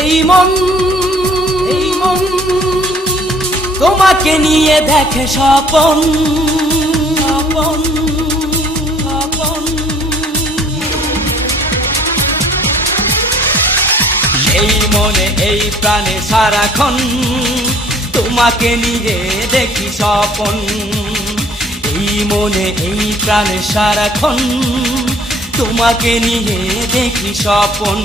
এই মন তোমাকে নিয়ে দেখে স্বপন। এই মনে এই প্রাণে সারাক্ষণ তোমাকে নিয়ে দেখি স্বপন। এই মনে এই প্রাণে সারাক্ষণ তোমাকে নিয়ে দেখি স্বপন।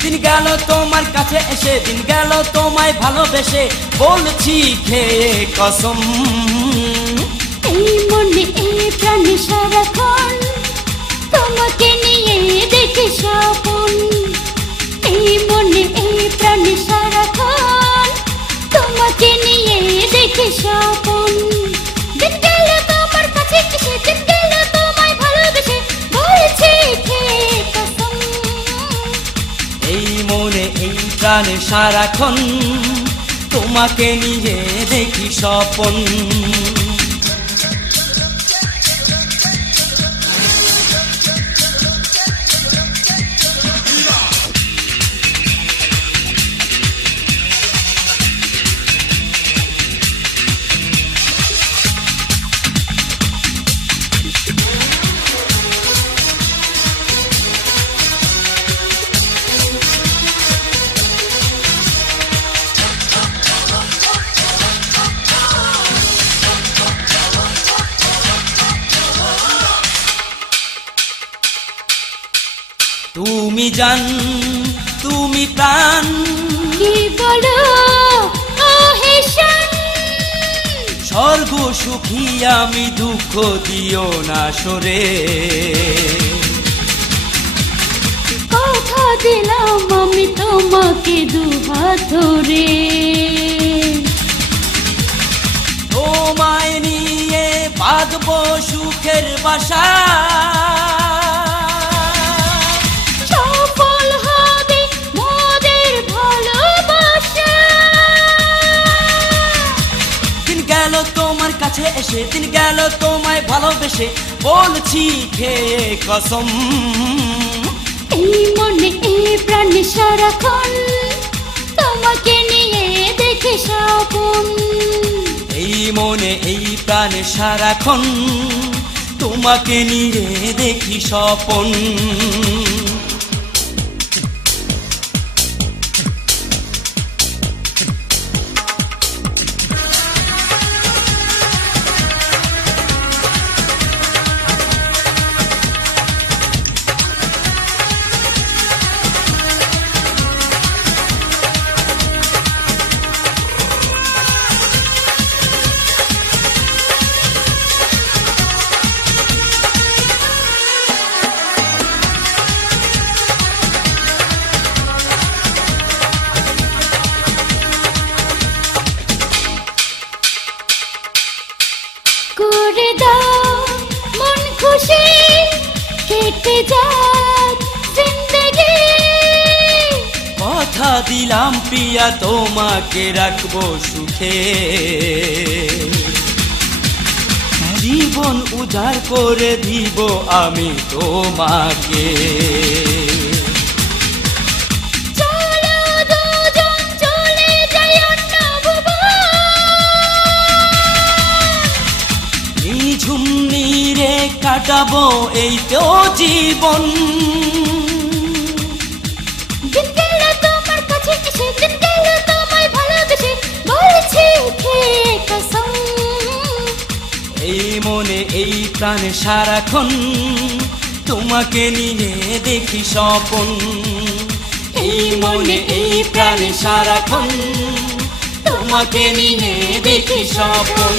দিন গেল তোমার কাছে এসে, দিন গেল তোমায় ভালোবেসে, বলছি খেয়ে কসম। এই মনে এই প্রাণে সারাক্ষণ তোমাকে নিয়ে দেখি স্বপন। এই মনে এই প্রাণে সারাক্ষণ তোমাকে নিয়ে দেখি স্বপন। দিন গেল তোমার কাছে এসে, দিন গেল তোমায় ভালোবেসে, বলছি খেয়ে কসম। এই মনে এই প্রাণে সারাক্ষণ তোমাকে নিয়ে দেখি স্বপন। তুমি জান, তুমি প্রাণ, কি বলো ওহে শান। স্বর্গ সুখী আমি, দুঃখ দিও না সরে। কথা দিলাম আমি তোমাকে দুহাত ধরে। তোমায় নিয়ে বাঁধবো সুখের বাসা। সফল হবে মোদের ভালোবাসা। দিন গেল তোমার কাছে এসে, দিন গেল তোমায় ভালোবেসে, বলছি খেয়ে কসম। এই মনে এই প্রাণে সারাক্ষণ তোমাকে নিয়ে দেখে স্বপন। এই মনে এই প্রাণে সারাক্ষণ তোমাকে নিয়ে দেখি স্বপন। করে দাও মন খুশি, কেটে যাক জিন্দেগি। কথা দিলাম প্রিয়া তোমাকে রাখবো সুখে। জীবন উজাড় করে দিব আমি তোমাকে। চলো দুজন চলে যাই অন্য ভুবন। নিঝুম নীরে কাটাবো এই তো জীবন। দিন গেল তোমার কাছে এসে, দিন গেল তোমায় ভালোবেসে, বলছি খেয়ে কসম। এই মনে এই প্রাণে সারাক্ষণ তোমাকে নিয়ে দেখি স্বপন। এই মনে এই প্রাণে সারাক্ষণ তোমাকে নিয়ে দেখি স্বপন।